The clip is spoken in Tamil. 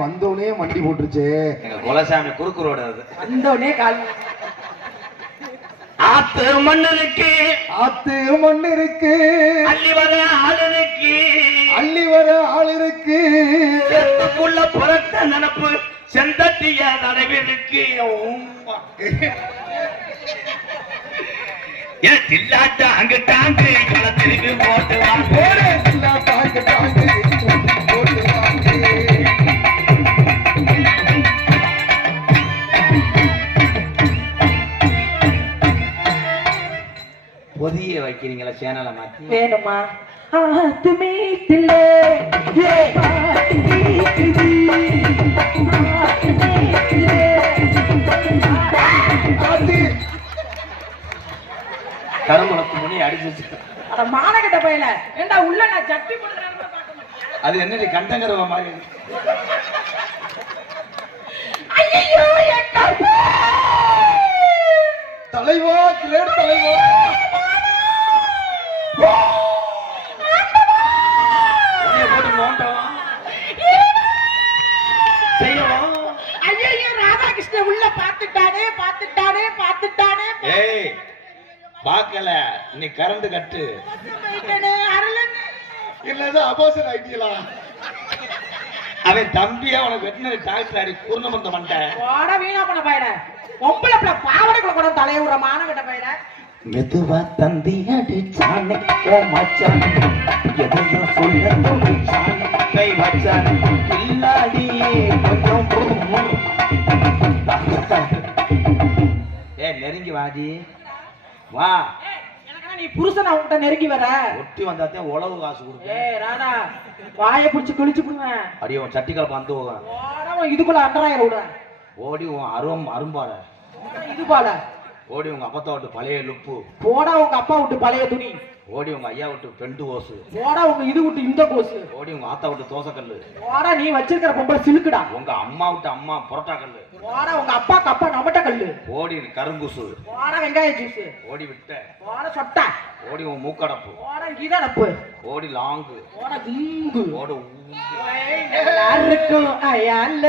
வந்தோடனே வண்டி போட்டுருச்சு. எங்க குலசாமி குறுக்கு ரோடு அது. வந்தோடனே கால் ஆத்து மண்ணு இருக்கு, ஆத்து மண்ணு இருக்கு, அள்ளி வர ஆள் இருக்கு, அள்ளி வர ஆள் இருக்கு, செத்துக்குள்ள புறத்த நினப்பு செந்தட்டிய நடைவிருக்கு. ஏன் தில்லாட்ட அங்கு டாங்கு திரும்பி போட்டு டாங்கு டாங்கு போட்டு பொதிய வைக்கிறீங்களா சேனலை மாத்தி? வேணுமா? ஆத்து மீட்டில கரும்புலத்து முனி அடிச்சு மானகட்ட பையல ஏண்டா உள்ள நான் சட்டி போடுறேன்னு பார்க்க மாட்டேன். அது என்ன கண்டங்கரவ மாதிரி? ஐயோ தலைவா, கிளேட் தலைவா, ராதாகிருஷ்ணன் உள்ள பாத்துட்டானே பாத்துட்டானே பாத்துட்டானே. ஏய் பாக்கல, நீ கரண்ட் கட்டு இல்ல அபோசன் ஐடியலா. அவன் தம்பியா உனக்கு வெட்டினரி டாக்டர் அடி பூர்ணமந்த மண்டை வீணா பண்ண பையன பொம்பளை பிள்ளை பாவடைக்குள்ள கூட தலைய விடுற மானகட்ட பையன. மெதுவா தந்தி அடிச்சானே ஓ மச்சான், எதையோ சொல்ல தோணிச்சானே கை வச்சான் இல்லாடி கொஞ்சம். ஏ நெருங்கி வாடி வா. நீ புருஷன் அவன்கிட்ட நெருங்கி வர ஒட்டி வந்தாத்தே உழவு காசு கொடுக்க. ஏய் ராதா வாயை பிடிச்சு கிழிச்சு போடுவேன். அடி உன் சட்டிக்கால் பந்து போவேன். இதுக்குள்ள அண்டராயிரம் விட ஓடி உன் அரும்பால இது பால ஓடி உங்க அப்பத்தா விட்டு பழைய லுப்பு, போடா உங்க அப்பா விட்டு பழைய துணி, ஓடி உங்க ஐயா விட்டு பெண்டு ஓசு, போடா உங்க இது விட்டு இந்த கோசு, ஓடி உங்க ஆத்தா விட்டு தோசைக்கல்லு, போடா நீ வச்சிருக்கிற பொம்பளை சிலுக்குடா, உங்க அம்மா விட்டு அம்மா புரோட்டா கல்லு, போடா உங்க அப்பா கப்பா நமட்ட கல்லு, ஓடி கருங்குசு, போடா வெங்காய ஜூஸ், ஓடி விட்ட, போடா சொட்டா, ஓடி உன் மூக்கடப்பு, போடா கீதடப்பு, ஓடி லாங்கு, போடா குங்கு, ஓடு யாருக்கும் அயால